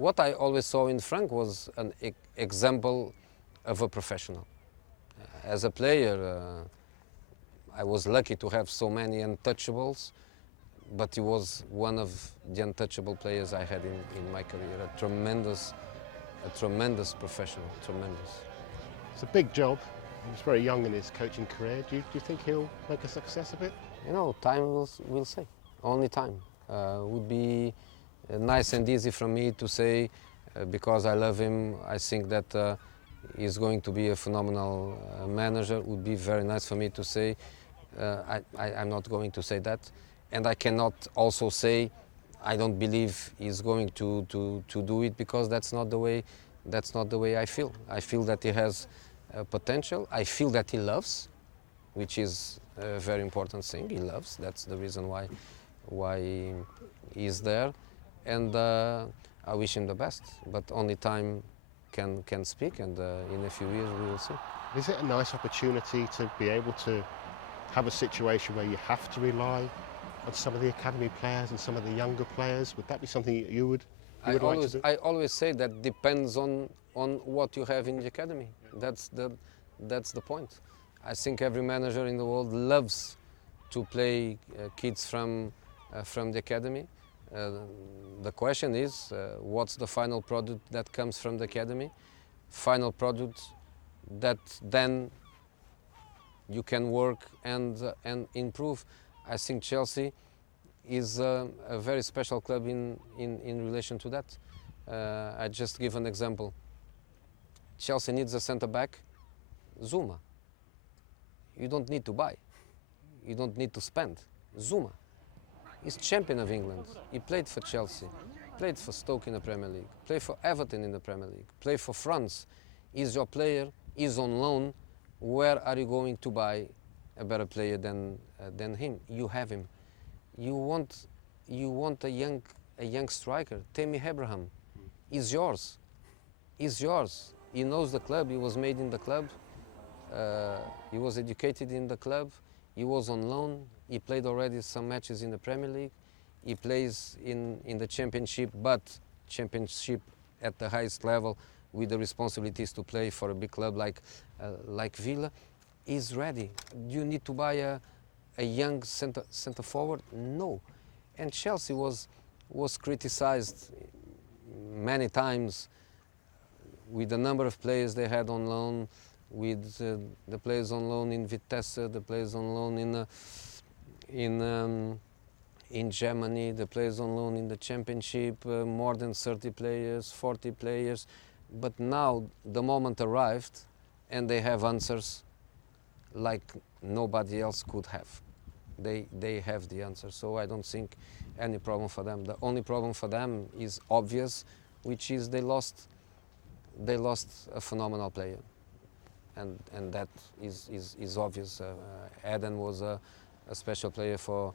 what I always saw in Frank was an example of a professional. As a player, I was lucky to have so many untouchables, but he was one of the untouchable players I had in my career. A tremendous professional, tremendous. It's a big job. He was very young in his coaching career. Do you think he'll make a success of it? You know, time will say. Only time. Would be nice and easy for me to say, because I love him. I think that he's going to be a phenomenal manager. It would be very nice for me to say. I'm not going to say that, and I cannot also say I don't believe he's going to do it, because that's not the way I feel. I feel that he has potential. I feel that he loves, which is a very important thing. He loves. That's the reason why he's there, and I wish him the best. But only time can speak, and in a few years we will see. Is it a nice opportunity to be able to have a situation where you have to rely on some of the academy players and some of the younger players? Would that be something you would like to do? I always say that depends on what you have in the academy. That's the point. I think every manager in the world loves to play kids from the academy. The question is, what's the final product that comes from the academy? Final product that then you can work and improve. I think Chelsea is a very special club in relation to that. I just give an example. Chelsea needs a centre-back, Zuma. You don't need to buy. You don't need to spend. Zuma. He's champion of England. He played for Chelsea, played for Stoke in the Premier League, played for Everton in the Premier League, played for France. He's your player, he's on loan. Where are you going to buy a better player than him? You have him. You want a young striker. Tammy Abraham is yours. Is yours. He knows the club. He was made in the club. He was educated in the club. He was on loan. He played already some matches in the Premier League. He plays in the Championship, but Championship at the highest level, with the responsibilities to play for a big club like Villa. He's ready. Do you need to buy a young centre forward? No. And Chelsea was criticised many times with the number of players they had on loan, with the players on loan in Vitesse, the players on loan in Germany, the players on loan in the Championship, more than 30 players, 40 players. But now the moment arrived, and they have answers like nobody else could have. They have the answer, so I don't think any problem for them. The only problem for them is obvious, which is they lost a phenomenal player, and that is obvious. Eden was a special player for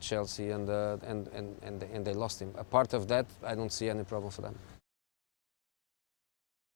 Chelsea, and they lost him. Apart of that, I don't see any problem for them.